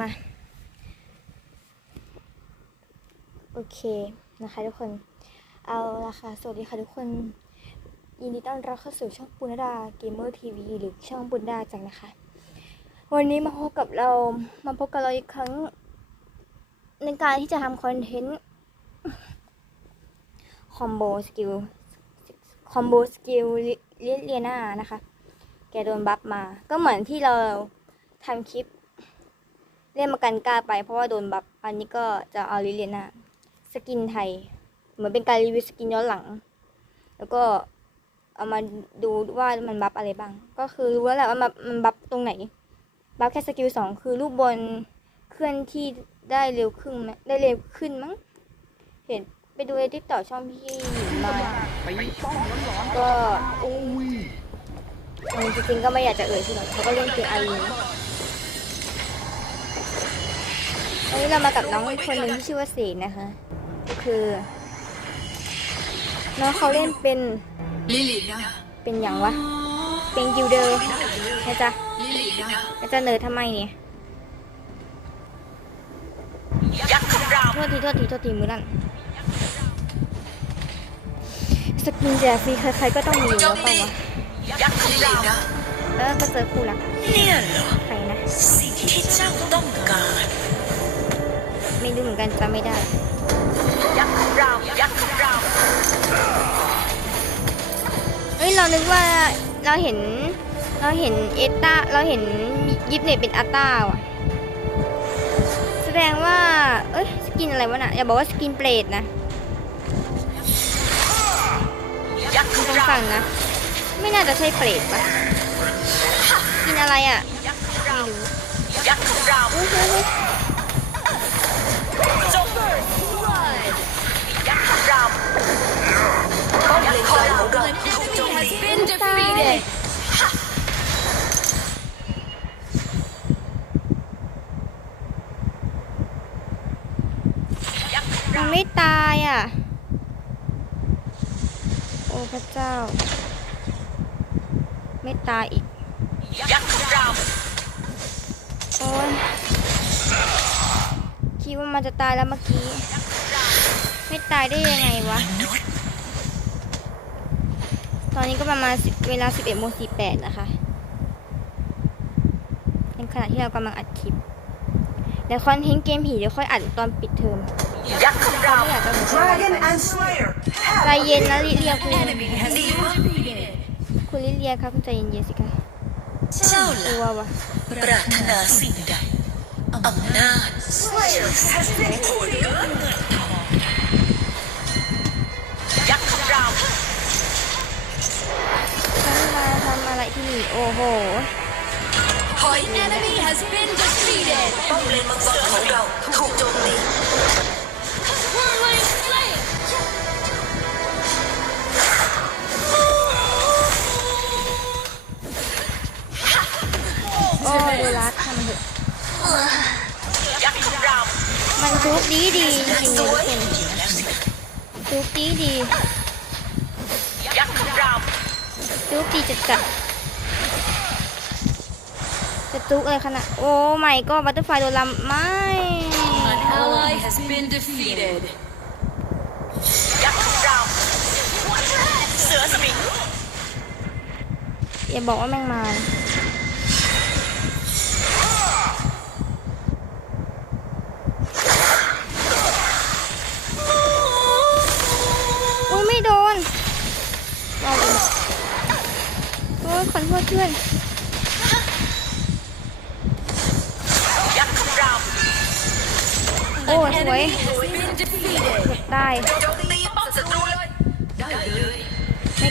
มา โอเคนะคะทุกคน เอาละค่ะ สวัสดีค่ะทุกคน ยินดีต้อนรับเข้าสู่ช่องปุณดาเกมเมอร์ทีวีหรือช่องปุณดาจังนะคะ วันนี้มาพบกับเรา มาพบกับเราอีกครั้ง ในการที่จะทำคอนเทนต์คอมโบสกิลคอมโบสกิลเลียเลียนานะคะ แกโดนบัฟมา ก็เหมือนที่เราทำคลิป เล่นมากันกล้าไปเพราะว่าโดนบัฟอันนี้ก็จะเอาลิเลียนาสกินไทย เหมือนเป็นการรีวิวสกินย้อนหลัง แล้วก็เอามาดูว่ามันบัฟอะไรบ้าง ก็คือรู้แล้วแหละว่ามันมันบัฟตรงไหน บัฟแค่สกิลสองคือลูกบอลเคลื่อนที่ได้เร็วขึ้นไหมได้เร็วขึ้นมั้ง เห็นไปดูในทิกต่อช่องพี่มาไปก็ๆโอ้ยจริงๆก็ไม่อยากจะเอ่ยชื่อหรอกเขาก็เล่นเกมไอวี วันนี้เรามากับน้องคนหนึ่งที่ชื่อว่าเสนนะคะ ก็คือ น้องเขาเล่นเป็นลิลินะเป็นอย่างวะ เป็นกิลเดอร์นะจ๊ะลิลินะนะจ๊ะเนิร์ดทำไมเนี่ยยักษ์คำรามโทษทีโทษทีโทษทีมือนั่นสกินแจกฟรีใครๆก็ต้องมีอยู่โจแล้วมเปตีล่าวะยักษ์คำรามนะแล้วก็เจอคู่รักเนี่ยเหรอใครนะสิ่งที่เจ้าต้องการ ไม่รู้เหมือนกันจำไม่ได้ยักษ์รายักษ์ราเฮ้ยเรานึกว่าเราเห็นเราเห็นเอตตาเราเห็นยิปเน็ตเป็นอัตตาว่ะแสดงว่าเอ้ยสกินอะไรวะน่ะอย่าบอกว่าสกินเปรตนะยักษ์ต้คำองรามฟังนะ ไม่น่าจะใช่เปรตปะกินอะไรอะยักษ์คำรามยักษ์คำรามเฮ้ ยักษ์คำรามป้อมเลนกลางของเราถูกโจมตีตายมันไม่ตายอะ โอ้พระเจ้า ไม่ตายอีกยักษ์คำราม โอ้ย คิดว่ามันจะตายแล้วเมื่อกี้ ไม่ตายได้ยังไงวะ ตอนนี้ก็ประมาณ10เวลา 11โมง48 นะคะในขณะที่เรากำลังอัดคลิปเดี๋ยวคอนเทนต์เกมผีเดี๋ยวค่อยอัดตอนปิดเทอมยักษ์คำรามไม่อยากจะ Dragon and Slayer ใจเย็นนะลิเลียคุณ enemy has been คุณลิเลียครับคุณใจเย็นๆสิคะเจ้ากลัววะปรารถนาสิ่งใด อำนาจ Slayer has been ผลเงินทองยักษ์คำรามฉันมาทำอะไรที่นี่ โอ้โห An enemy has been defeated ป้อมเลนมังกรของเราถูกโจมตีโอ้ดูรักทำมันเถอะ ยักษ์คำรามันทุกดีดีจริงๆทุกคนทุกดีดียักษ์คำราทุกดีจัดจัดจะทุกอะไรขนาดโอ้ไม่ก็บัตเตอร์ไฟโดนลำไม่ยักษ์คำราเสือสมิงอย่าบอกว่าแมงมาน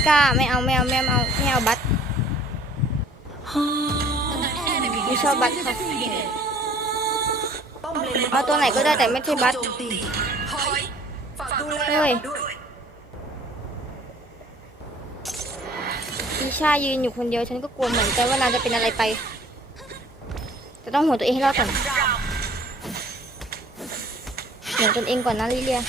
กล้าไม่เอาไม่เอาไม่เอาไม่เอาบัตรไม่ชอบบัตรค่ะป้อมเอาตัวไหนก็ได้แต่ไม่ใช่บัตรเฮ้ยวิชายืนอยู่คนเดียวฉันก็กลัวเหมือนกันว่านางจะเป็นอะไรไปแต่ต้องหัวตัวเองให้รอดก่อนหัวตนเองก่อนนะลิเลีย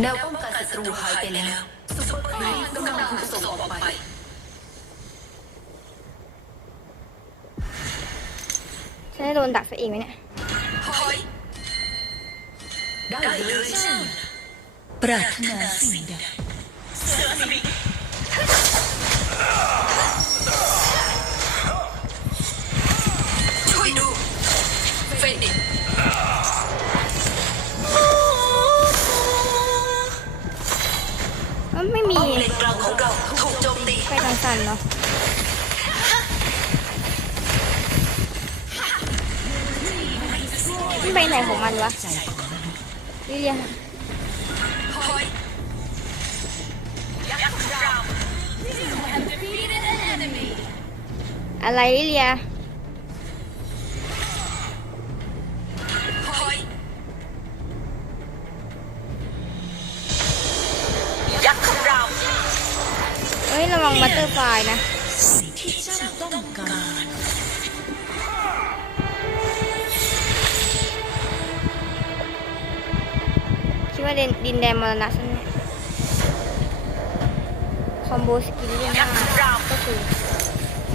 แนวป้องกันศัตรูหายไปแล้วซุปเปอร์ครีปกำลังถูกส่งออกไป ฉันจะโดนดักซะเองไหมเนี่ยถอยได้เลยปรารถนาสิ่งใดเสือสมิงช่วยดูเฟนิกซ์ ม่มีป้อมเลนกลางของเราถูกโจมตีไปทางสันเนาะมันไปไหนของมันวะลิเลียถอยยักษ์รามอะไรลิเลีย อ้ยระวังบัตเตอร์ไฟลายนะสิ่งที่เจ้าต้องการคิดว่าดินแดนมรณะฉันเนี่ยคอมโบสกิลเลียยัน่ากก็คือ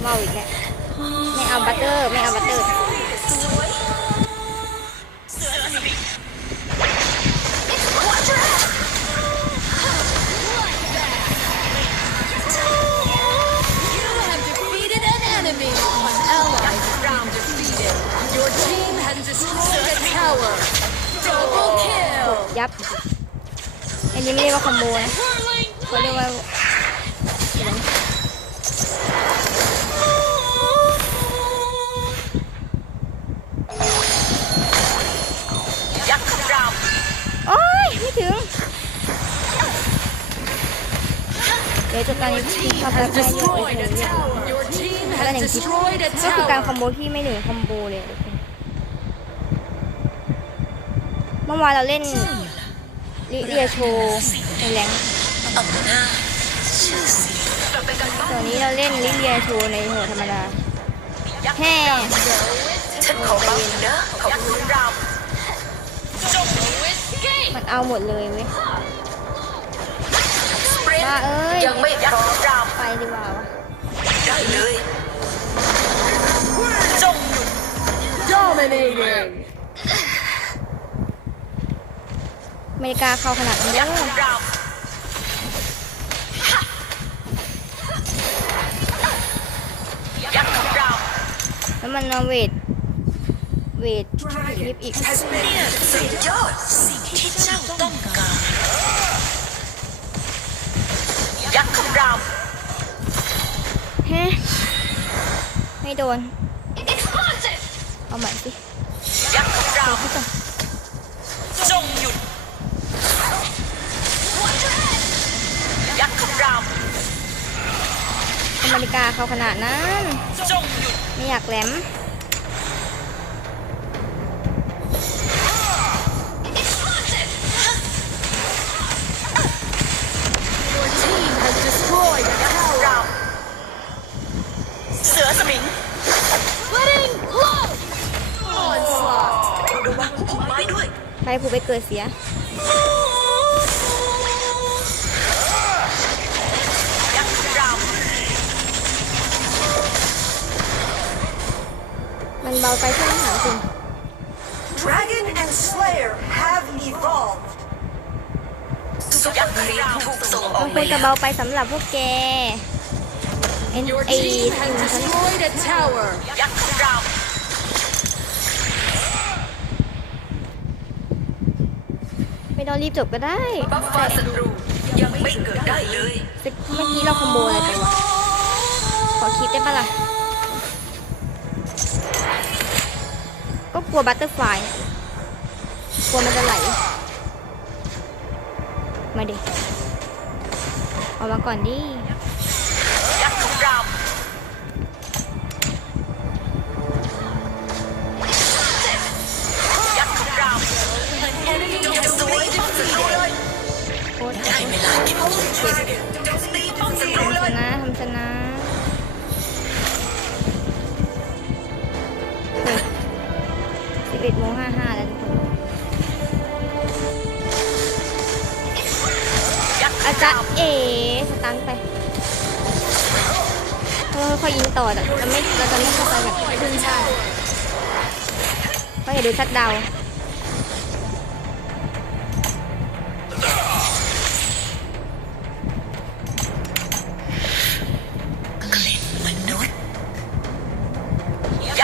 เมาอีกแล้วไม่เอาบัตเตอร์ ไม่เอาบัตเตอร์ destroyed a tower. Double kill. ยับ อันนี้ไม่เรียกว่าคอมโบนะเขาเรียกว่ายักษ์รามโอ้ย ไม่ถึง เดี๋ยวจบตอนนี้พี่ชอบแล้วแค่เยอะไป Destroyed เล a ยเนี่ย tower. Your team แล้วห has นึ่งคลิป destroyed a ก็คือการคอ tower. มโบที่ไม่ถึงคอมโบเลยทุกคน เมื่อวานเราเล่นลิเลียโชว์ในแรงค์อำนาจชื่อเสียงกลับไปกันบ้าตอนนี้เราเล่นลิเลียโชว์ในโหธรรมดายักษ์แฮ่ฉันขอบัฟนะขอบคุณรามจงมันเอาหมดเลยเว้ยสเปรย์บ้าเอ้ยยังไม่พร้อมรามไปดีกว่าวะได้เลยจง Dominating. อ เมริกาเข้าขนาดนั้นเด้ยักษ์รามยักษ์ราแล้วมันมาเวทเวทคลิปอีกเนี่ยสุดยองเรามฮะไม่โดน เอาใหม่สิ อเมริกาเข้าขนาดนั้นจงหยุดไม่อยากแหลม Your team has destroyed a ยักษ์ tower. รามเสือสมิง Letting close. Onslaught. ระวังพุ่มไม้ด้วยไปผูไปเกิดเสียยั มันควรจะเบาไปสำหรับพวกแกเอ็นไอทีมฉันยักษ์ราไม่ต้องรีบจบก็ได้บัฟฟ้าศัตรูยังไม่เกิดได้เลยเมื่อกี้เราคอมโบอะไรไปวะขอคิดได้ปะล่ะก็กลัวบัตเตอร์ฟลายกลัวมันจะไหลมาดิ ออกมาก่อนดิยักษ์รา อยยิงต่อแต่เราไม่เราจะไม่เข้าไปแบบขึ้นบ้านก็อย่าดูชัดดาว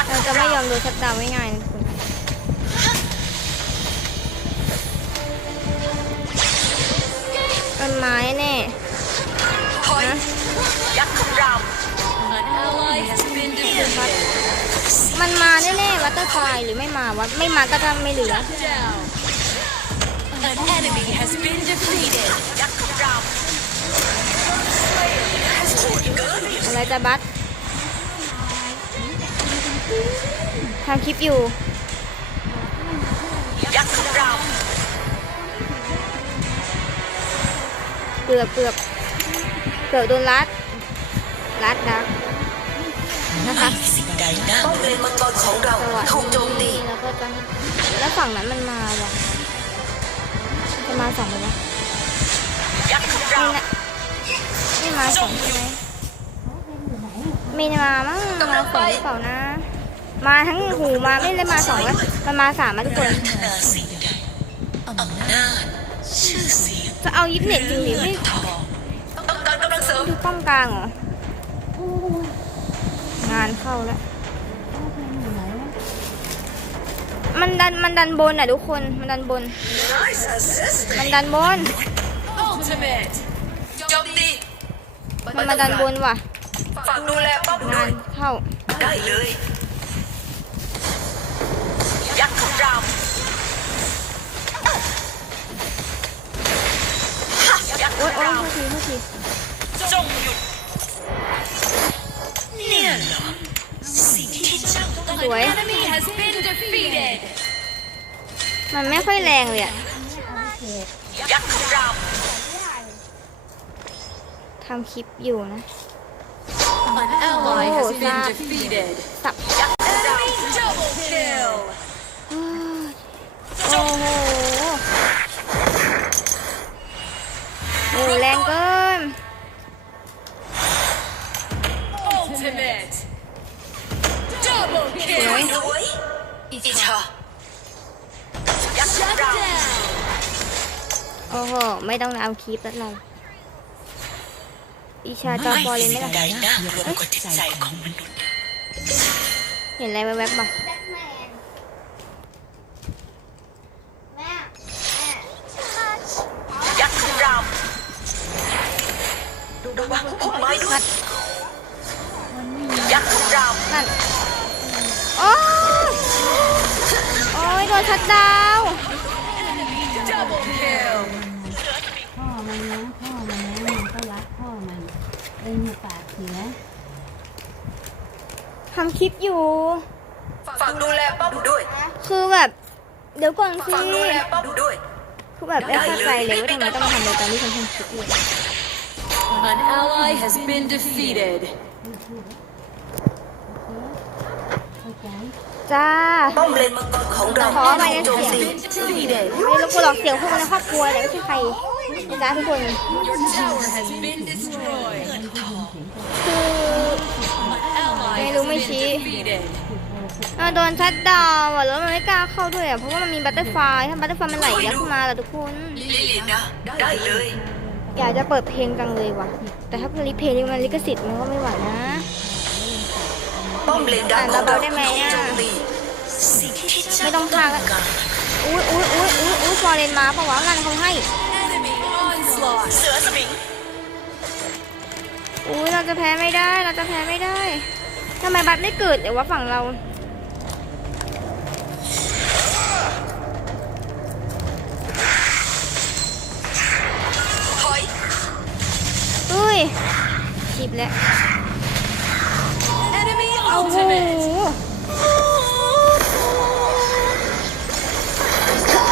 เราจะไม่ยอมดูชัดดาวน์ง่ายๆนะทุกคนมันมาแน่ยนะยักษ์คำรา ม An ally has been defeated. มันมาแน่ๆวัตเตอร์ไฟหรือไม่มาวะไม่มาก็จะไม่เหลือ Down. An enemy has been defeated. ยักษ์คำรามอะไรจะบัสทำคลิปอยู่ยักษ์คำรามเกือบเกือบเกือบโดนรัด รัดดัก นะคะสิ่งใดนะป้อมเลนมังกรของเราจังหวะถูกโจมตีนี้แล้วก็จะแล้วฝั่งนั้นมันมาว่ะจะมาสองไหมวะยักษ์คำไม่รามนะไม่มาสองใช่ไหมไม่มามั้งมาสองหรือเปล่านะ มาทั้งหูมาไม่ได้มาสองแล้วมันมาสามมาทุกคนนาสิ่งใดอำนาจชื่อเสียงจะเอายิปเน็ตจริงหรือไม่ทองต้องการกำลังเสริมดูป้อมกลางเหรอ งานเข้าแล้ว มันดันมันดันบนอะทุกคน มันดันบน Nice assist มันดันบน Ultimate. โจมตีมันมาดันบนว่ะฝากดูแลป้อมด้งาวนยเข้า ได้เลย มันไม่ค่อยแรงเลยอะยักษ์คำรามทำคลิปอยู่นะ An ally has been Oh, defeated. สับยักษ์คำราม Double kill. โอ้โหโอ้แรงเกิน Ultimate. Double ส kill. วยสวยอิ โอ้โห ไม่ต้องเอาคลิปแล้วเราอีชาจอฟอร์เลยไหมล่ะ ใดน่ากลัวกว่าจิตใจของมนุษย์ เห็นอะไรแวบๆป่ะยั ทำคลิปอยู่ ฝากดูแลป้อมด้วย คือแบบ เดี๋ยวก่อนสิฝากดูแลป้อมด้วย คือแบบไม่เข้าใจเลยว่าทำไมต้องมาทำรายการที่ฉันทำคลิปอยู่ An ally has been defeated. เข้าใจจ้าป้อมเลนมังกรของเราขอไปในโจมเสีตียง Defeated. ไม่รู้กูหรอกเสียงพวกคนในครอบครัวแหละไม่ใช่ใครนะจ๊ะทุกคน Your tower has been destroyed. คือ Ally May has lúc mới been chỉ- defeated. มันโดนชัดดาวน์อะแล้วมันไม่กล้าเข้าด้วยอะเพราะว่ามันมีบัตเตอร์ไฟถ้าบัตเตอร์ไฟมันไหลยัดขึ้นมาล่ะทุกคนลิลินะได้เลย อยากจะเปิดเพลงจังเลยว่ะ แต่ถ้าเพลงนี้มันลิขสิทธิ์มันก็ไม่ไหวนะป้อมเลนดังของเราอ่านเบาๆได้ไหมอะถูกโจมตีสิ่งที่เจ้าไม่ต้องพากแล้วการอุ้ยอุ้ยอุ้ยอุ้ยอุ้ยฟอร์เรนมาเพราะว่างานเขาให้ Enemy onslaught. เสือสมิงอุ้ยเราจะแพ้ไม่ได้เราจะแพ้ไม่ได้ ทำไมบัตไม่เกิดเดี๋ยวว่าฝั่งเราถอยอุ้ยชิบแล้ว Enemy โอ้โห ultimate.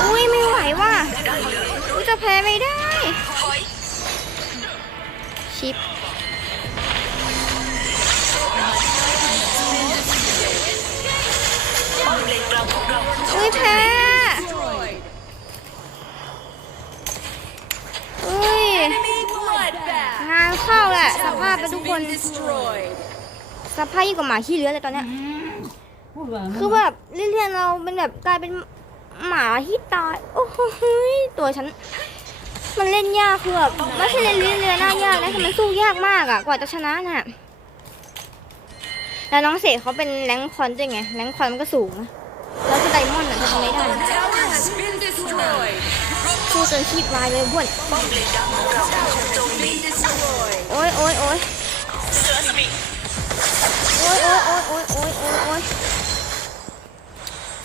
อุ้ยไม่ไหวว่ะได้เลยอุ้ยจะแพ้ไม่ได้ถอยชิป destroyed. สภาพยิ่งกว่าหมาขี้เลื้อยเลยตอนเนี้ยพูดว่ามันคือแบบเรียนเราเป็นแบบกลายเป็นหมาที่ตาย โอ้โหยตัวฉัน มันเล่นยากคือแบบไม่ใช่เล่นเรียนเรือหน้ายากนะแต่มันสู้ยากมากอะกว่าจะชนะน่ะ แล้วน้องเสกเขาเป็นแรงค์คอนด้วยไงแรงค์คอนมันก็สูงนะแล้วก็ไดมอนด์อะทำไม่ได้ Tower has been destroyed สู้จนชีพวายเลยบ้วนป้อมเลนดักของเราถูกโจมตี destroyed โอ้ยโอ้ยโอ้ย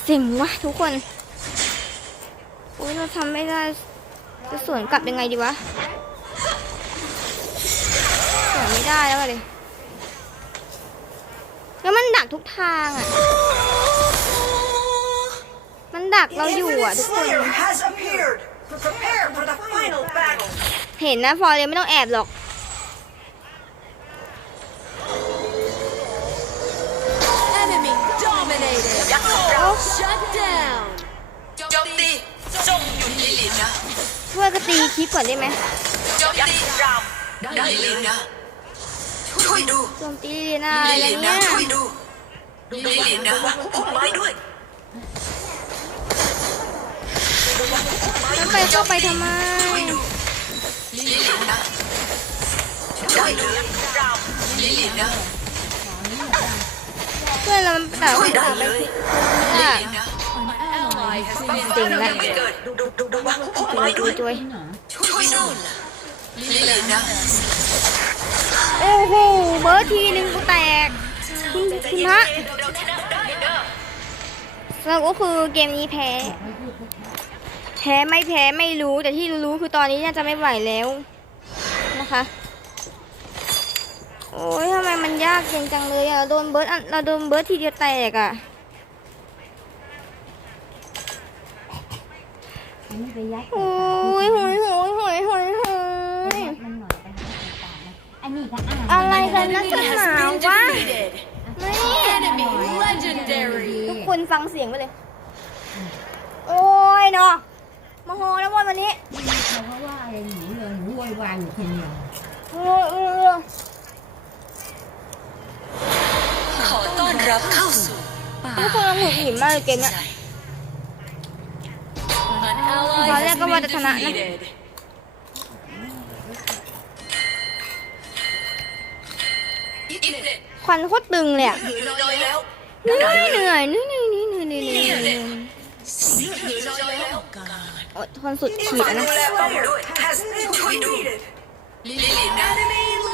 เสิงวะทุกคนโอ้ยเราทำไม่ได้จะสวนกลับยังไงดีวะสวนไม่ได้แล้วอะเลยแล้วมันดักทุกทางอะ มันดัก The เราอยู่ Infinite อะทุกคน Slayer has appeared. Prepare for the final battle. เห็นนะฟอร์เรนไม่ต้องแอบหรอก จงหยุดลิลินนะช่วยก็ตีคลิปก่อนได้ไหมโจมตีรามได้เลยนะช่วยดูโจมตีลีน่าอะไรลิลินเนี่นะยช่วยดูลิลินนะพุ่มไม้ด้วยแล้วไปเข้าไปทำไมช่วยดูลิลินนะได้เลยรามลิลินนะเพื่อนเรามันแต่ช่วยว่าได้เลยเนี่ยลิลินนะ Ally has been จริงแล้วเกิดดูดูดูดูว่าพุ่มไม้ด้วยยจุยช่วยดูลิลินะโอ้โหเบิร์ทีหนึ่งกูแตกคุณคุณพระเราก็คือเกมนี้แพ้ แพ้ไม่แพ้ไม่รู้แต่ที่รู้คือตอนนี้น่าจะไม่ไหวแล้วนะคะ โอ้ยทำไมมันยากจังจังเลยอะเราโดนเบิร์ดเราโดนเบิร์ดทีเดียวแตกอะ นนี้ไปยัดโอ้ยโหยโหยโหยโหยโหยมันหน่อยไปหาต่างๆอันนี้ก็อ่านอะไรกันนักหนาวะนี่ทุกคนฟังเสียงไปเลย โอ้ยเนาะมโหแล้ววันวันนี้เขาก็ว่าอะไรหนูเลยหนูโวยวายอยู่คนเดียวเออเออเออขอต้อนรับเข้าสู่ป่าทุกคนหงุดหงิดมากเลยเกมเนี้ย ตอนแรกก็ว่า been จะชนะนะ defeated. อินเน็ตควันโคตรตึงเลยอะหือน้อยแล้วเหนื่อยเหนื่อยเหนื่อยเหนื่อยเหนื่อยเหนื่อยเหนื่อยเหนื่อยเหนื่อยหือน้อยแล้วอดทนสุดขีดอะนะดูแลป้อมด้วย Has been defeated. ลิลินนะ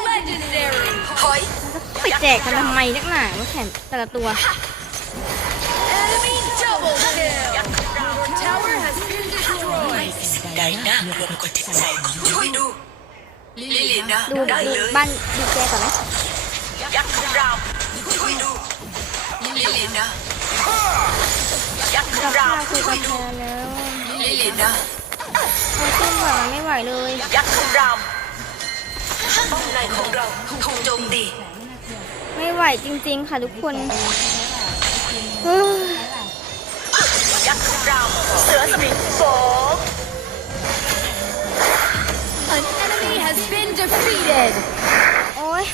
Legendary. ถอยไปแจกกันทำไมนักหนาว่าแข่งแต่ละตัว น่ากลัวกว่าจิตใจของช่วยดูลิลินนะดูได้ดูเลยบ้านดีเจก่อนไหมยักษ์รามช่วยดูลิลินนะยักษ์กับราข้ามวคือช่วกายแฟดูแล้วลิลินนะเอาขึ้นก่อนมันไม่ไหวเลยยักษ์รามป้อมในของเราถูกโจมตีไม่ไหวจริง ๆ ค่ะทุกคนเฮ้ยยักษ์รามเสือสมิงสอง been defeated. โอ๊ย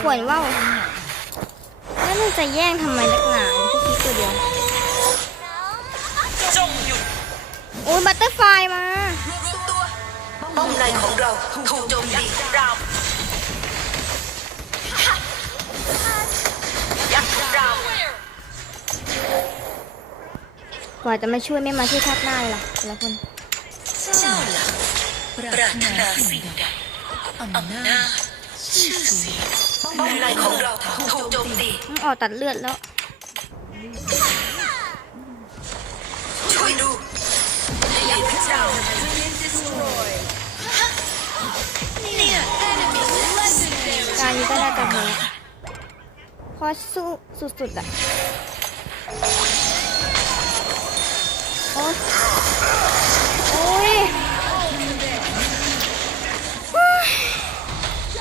ขวนว่าวแล้วมันจะแย่งทำไมนักหนาพี่คิดตัวเดียวจงหยุดโอ้ยบัตเตอร์ไฟมารวมตัวป้อมในของเราถูกโจมตีรามยักษ์รามกว่าจะมาช่วยไม่มาช่วยทักหน้าเลยล่ะแต่ละคนเจ้าล่ะ ปรารถนาสิ่งใดอำนาจชื่อเสียงป้อมในของเราถูกโจมตีต้องออกตัดเลือดแล้ว ช่วยดูยักษ์ราม Enemy legendary. การนี้ก็น่าจะแพ้เพราะสู้สุดๆอะโอ๊ยโอ้ย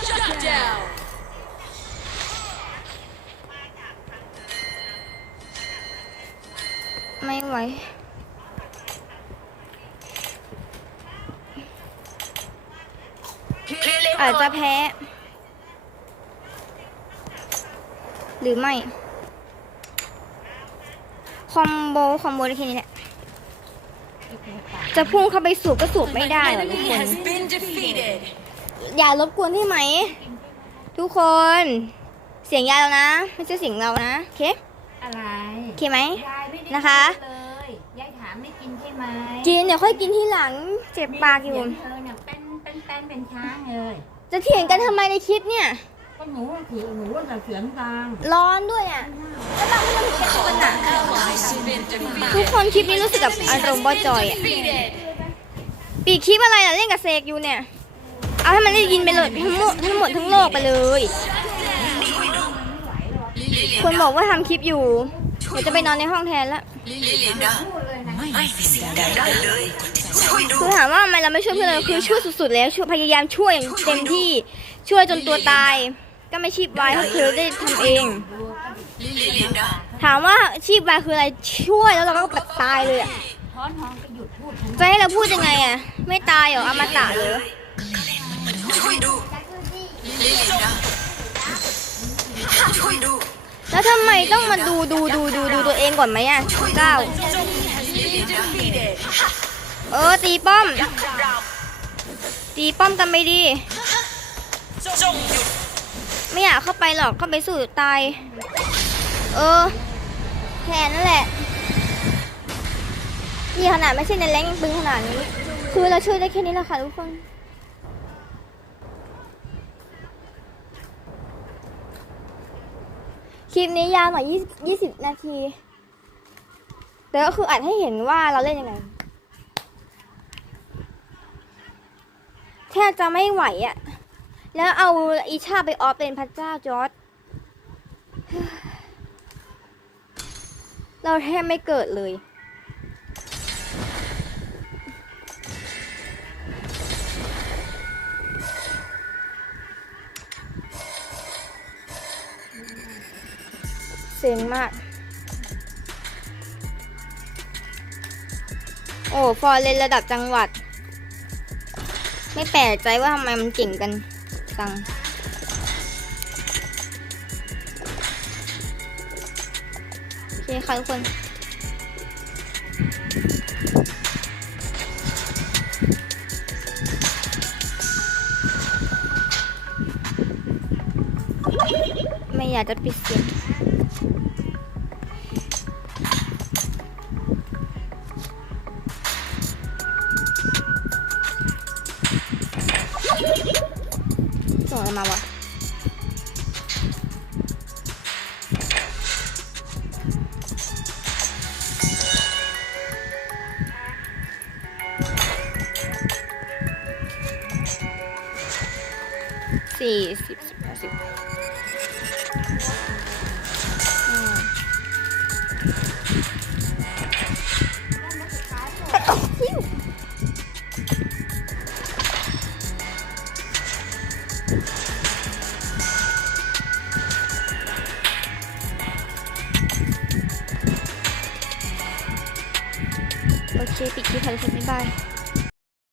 Shut down. ไม่ไหวอาจจะแพ้ หรือไม่ คอมโบ คอมโบได้แค่นี้แหละ จะพุ่งเข้าไปสูบก็สูบไม่ได้หรอกทุก Enemy คน has been defeated. อย่ารบกวนได้ไหม ทุกคน เสียงยายแล้วนะ ไม่ใช่เสียงเรานะโอเคอะไรโอเคไหม ยายไม่ได้นะคะ กินเลยยายถามไม่กินใช่ไหมกินเดี๋ยวค่อยกินที่หลังเจ็บปากอยู่เสีงเธอเนี่ยเป็นเป็นเป็นเป็นช้างเลยจะเถียงกันทำไมในคลิปเนี่ย ก็หนูคือหนูว่าแต่เสียงดังร้อนด้วยอะแล้วบางทีมันเจ็บกันอะ Allies have been defeated. ทุกคนคลิปนี้รู้สึกแบบอารมณ์บอจอยอะ Defeated. ปีคลิปอะไรล่ะเล่นกับเซกอยู่เนี่ยเอา ให้มันได้ยินไปเลยทั้งหมดทั้งหมดทั้งโลกไปเลย คนบอกว่าทำคลิปอยู่เดี๋ยวจะไปนอนในห้องแทนละลิลินดาไม่มีสิ่งใดได้เลยช่วยดูคือถามว่าทำไมเราไม่ช่วยเพื่อนเลยคือช่วยสุดๆแล้วช่วยพยายามช่วยอย่างเต็มที่ช่วยจนตัวตาย ก็ไม่ชีพวายเพราะเธอได้ทำเอง ลิลินดาถามว่าชีพวายคืออะไรช่วยแล้วเราก็ตายเลยอะจะให้เราพูดยังไงอะไม่ตายเหรออมตะเหรอ ช่วยดูลิลินดาช่วยดูแล้วทำไมต้องมาดูดูดูดูดูตัวเองก่อนไหมอะเก้าเออตีป้อม ตีป้อมกันไปดี ไม่อยากเข้าไปหรอกเข้าไปสู่ตาย เออแค่นั่นแหละนี่ขนาดไม่ใช่ในแรงยังปึงขนาดนี้ คือเราช่วยได้แค่นี้แหละค่ะทุกคน คลิปนี้ยาวหน่อย20 20นาที แต่ก็คืออัดให้เห็นว่าเราเล่นยังไง แทบจะไม่ไหวอะ่ะแล้วเอาอีชาไปออฟเป็นพระเจ้าจอร์ดเราแทบไม่เกิดเลย เซ็งมาก โอ้ฟอร์เรนระดับจังหวัด ไม่แปลกใจว่าทำไมมันเก่งกันจังโอเคค่ะทุกคนไม่อยากจะปิดเสียง ส่งอะ